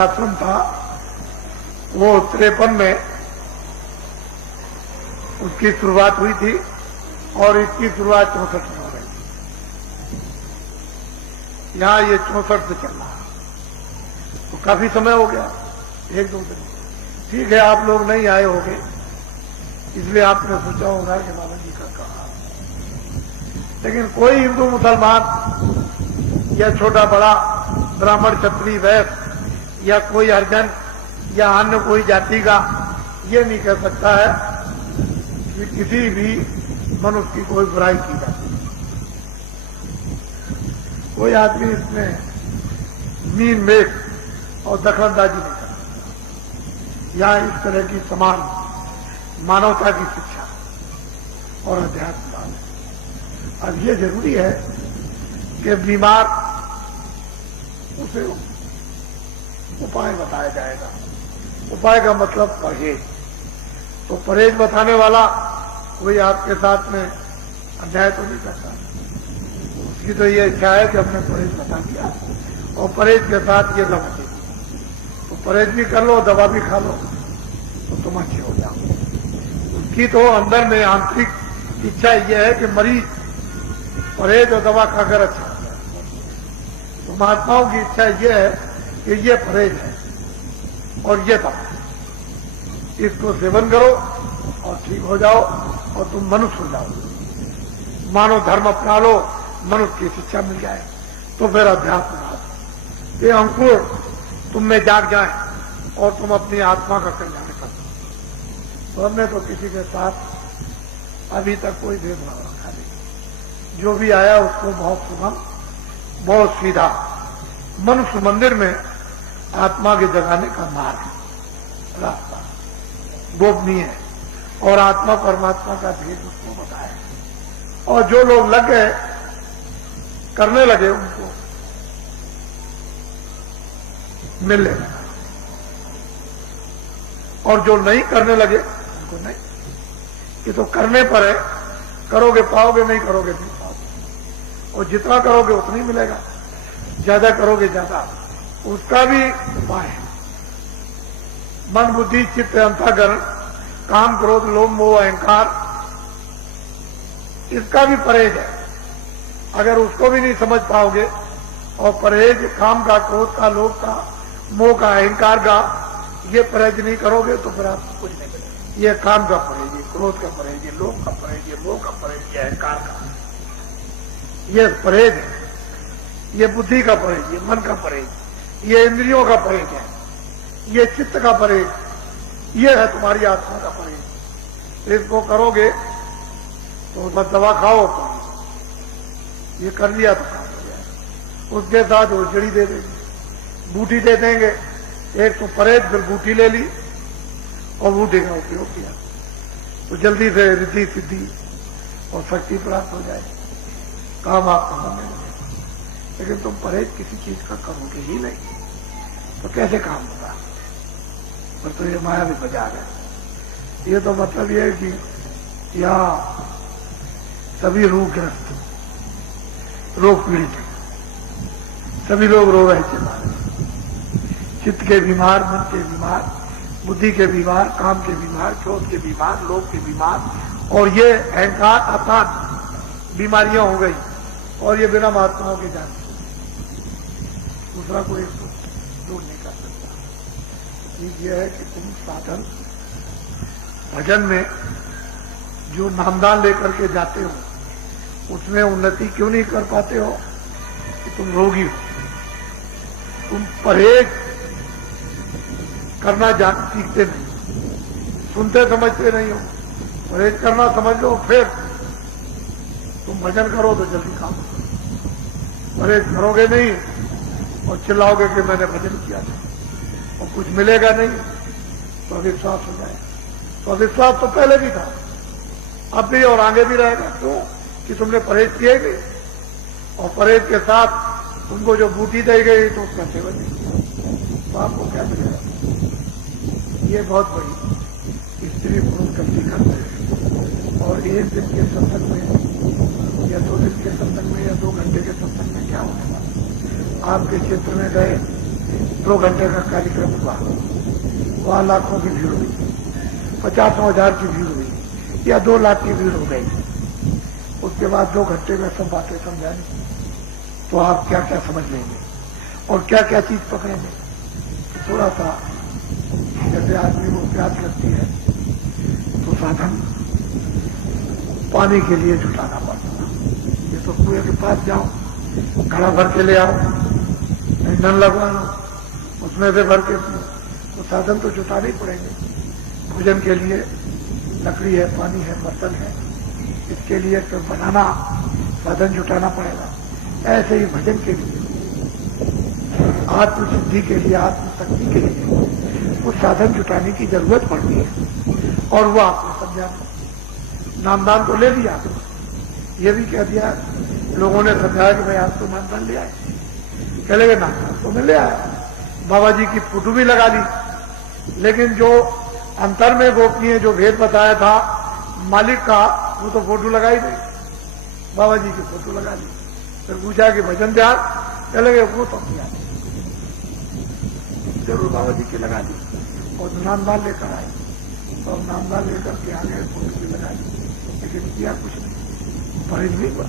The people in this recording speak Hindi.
आश्रम था वो 53 में उसकी शुरुआत हुई थी और इसकी शुरुआत 64 में हो रही थी। यहाँ ये 64 से चल रहा है, तो काफी समय हो गया, 1-2 दिन। ठीक है, आप लोग नहीं आए होंगे इसलिए आपने सोचा होगा कि बाबा जी का कहा, लेकिन कोई हिंदू मुसलमान या छोटा बड़ा ब्राह्मण क्षत्रिय वैश्य या कोई हरिजन या अन्य कोई जाति का ये नहीं कह सकता है कि किसी भी मनुष्य की कोई बुराई की जाती है। कोई आदमी इसमें मीन मेघ और दखलंदाजी नहीं करता। यहाँ इस तरह की समान मानवता की शिक्षा और अध्यात्म है। अब ये जरूरी है कि बीमार उसे उपाय बताया जाएगा। उपाय का मतलब परहेज। तो परहेज बताने वाला कोई आपके साथ में अन्याय तो नहीं करता। उसकी तो ये इच्छा है कि हमने परहेज बता दिया और परहेज के साथ ये दवा दे दी, तो परहेज भी कर लो, दवा भी खा लो, तो तुम अच्छे हो जाओ। उसकी तो अंदर में आंतरिक इच्छा ये है कि मरीज परहेज और दवा खाकर अच्छा हो जाए। तो महात्माओं की इच्छा ये है कि ये परहेज है और ये दवा, इसको सेवन करो और ठीक हो जाओ और तुम मनुष्य हो जाओ, मानव धर्म अपना लो, मनुष्य की शिक्षा मिल जाए, तो फिर अध्यात्म राज ये अंकुर तुम में जाग जाए और तुम अपनी आत्मा का कल्याण कर। तो हमने तो किसी के साथ अभी तक कोई भेदभाव रखा नहीं। जो भी आया उसको बहुत सुगम, बहुत सीधा मनुष्य मंदिर में आत्मा के जगाने का मार्ग, रास्ता गोपनीय है और आत्मा परमात्मा का भेद उसको बताया। और जो लोग लग गए करने लगे उनको मिलने लगा, और जो नहीं करने लगे उनको नहीं। ये तो करने पर है, करोगे पाओगे, नहीं करोगे नहीं पाओगे। और जितना करोगे उतना ही मिलेगा, ज्यादा करोगे ज्यादा। उसका भी उपाय है। मन बुद्धि चित्त अंतःकरण, काम क्रोध लोभ मोह अहंकार, इसका भी परहेज है। अगर उसको भी नहीं समझ पाओगे और परहेज काम का, क्रोध का, लोभ का, मोह का, अहंकार का ये परहेज नहीं करोगे तो फिर आपको कुछ नहीं मिलेगा। ये काम का परहेज, ये क्रोध का परहेज, ये लोभ का परहेज, ये मोह का परहेज, ये अहंकार का, ये परहेज है। ये बुद्धि का परहेज, ये मन का परहेज, ये इंद्रियों का परहेज है, ये चित्त का परहेज, ये है तुम्हारी आत्मा का परहेज। इसको करोगे तो बस दवा खाओ, ये कर लिया तो काम हो जाएगा। उसके साथ वो जड़ी दे देंगे, बूटी दे देंगे। एक तो परहेज, फिर बूटी ले ली और बूटी का उपयोग किया तो जल्दी से रिद्धि सिद्धि और शक्ति प्राप्त हो जाए, काम आपका बनने लगे। लेकिन तुम परहेज किसी चीज का करोगे ही नहीं तो कैसे काम होगा? पर तो ये माया भी बाजार है। ये तो मतलब ये है कि यहाँ सभी रोगग्रस्त, रोग पीड़ित, सभी लोग रो रहे थे। चित्त के बीमार, मन के बीमार, बुद्धि के बीमार, काम के बीमार, क्रोध के बीमार, लोभ के बीमार, और ये अहंकार आसान बीमारियां हो गई। और ये बिना महात्माओं के जान दूसरा कोई इसको दूर नहीं कर सकता। ठीक ये है कि तुम साधन भजन में जो नामदान लेकर के जाते हो उसमें उन्नति क्यों नहीं कर पाते हो? कि तुम रोगी हो, तुम परहेज करना सीखते नहीं, सुनते समझते नहीं हो। परहेज करना समझ लो, फिर तुम भजन करो तो जल्दी काम करो। परहेज करोगे नहीं और चिल्लाओगे कि मैंने भजन किया था और कुछ मिलेगा नहीं तो अविश्वास हो जाएगा। तो अविश्वास तो पहले भी था, अब भी और आगे भी रहेगा। क्यों? कि तुमने परहेज किया ही नहीं, और परहेज के साथ तुमको जो बूटी दी गई तो उसका सेवन नहीं किया तो आपको क्या मिलेगा? ये बहुत बड़ी स्त्री पुरुष गलती करते हैं। और एक दिन के सत्संग में या 2 दिन के सत्संग में या 2 घंटे के सत्संग में क्या होने वाला? आपके क्षेत्र में गए, 2 घंटे का कार्यक्रम हुआ, वहां लाखों की भीड़ हुई, 50,000 की भीड़ हुई या 2 लाख की भीड़ हो गई। उसके बाद 2 घंटे में सब बातें समझानी, तो आप क्या क्या समझ लेंगे और क्या क्या चीज पकड़ेंगे। तो थोड़ा सा जैसे आदमी को प्यास लगती है तो साधन पानी के लिए जुटाना पड़ता है। ये तो कुएं के पास जाओ, घड़ा भर के ले आओ, ईंधन लगवा लो, उसमें से भर के पियो, तो साधन तो जुटाने ही पड़ेंगे। भोजन के लिए लकड़ी है, पानी है, बर्तन है, इसके लिए तो बनाना, साधन जुटाना पड़ेगा। ऐसे ही भजन के लिए, आत्मसिद्धि के लिए, आत्मशक्ति के लिए कुछ साधन जुटाने की जरूरत पड़ती है, और वो आपको समझा। नामदान तो ले लिया, ये भी कह दिया, लोगों ने समझाया कि भाई आप तो नामदान ले आए, चले गए नामदान तो मैं ले आया, बाबा जी की फोटो भी लगा ली, लेकिन जो अंतर में गोपनीय जो भेद बताया था मालिक का, वो तो फोटो लगाई नहीं, बाबा जी की फोटो लगा ली। फिर पूछा कि भजन ध्यान, चले गए, वो तो किया जरूर बाबा जी की लगा दी, और नामदान लेकर आए, तो अब नामदान लेकर के आ गए, फोटो भी लगाई, लेकिन किया कुछ नहीं, परहेज नहीं हुआ।